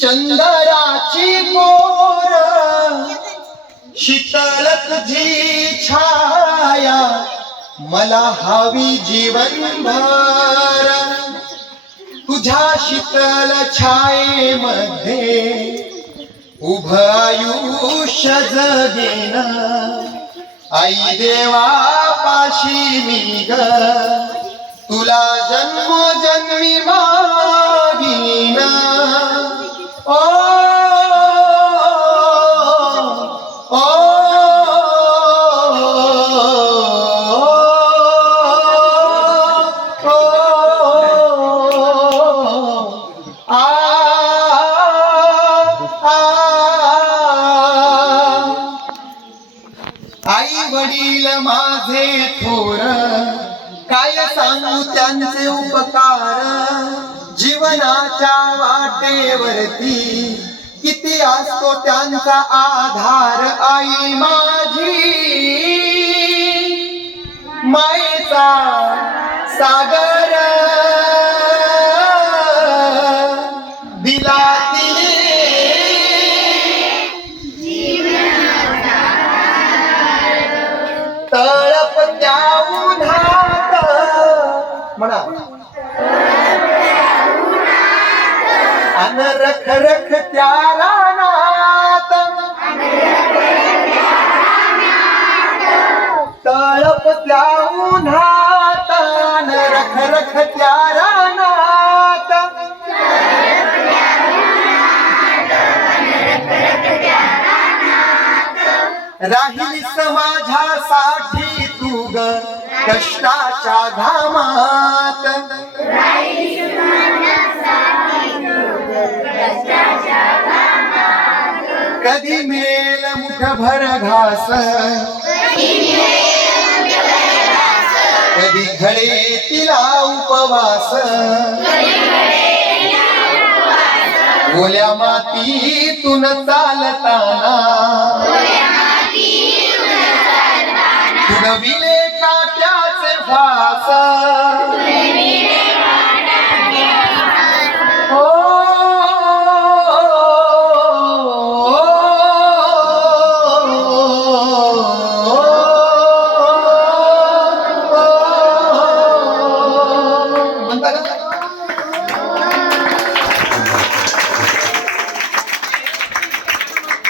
चंदराची core Sheetal तुझी छाया मला हवी जीवनभर तुझ्या शीतल छायेमध्ये उभ आयुष्य जगेन. आई देवा पाशी मी ग तुला जन्म जन्मी मागीना. वडील माझे थोर काय सांगू त्यांचे उपकार? जीवनाच्या वाटेवरती. किती असतो त्यांचा आधार आई माझी. मायेचा सागर. दिला तळप त्या उन्हात. म्हणा. अन रख रख त्या रानात तळप त्या उन्हात अन रख रख त्या रानात राहिलीस तू ग कष्टाच्या धामात। कधी मिळेल मुठभर घास? कधी घडे तिला उपवास? ओल्या मातीतून चालताना? तुडविले काट्याचे फास? Gracias.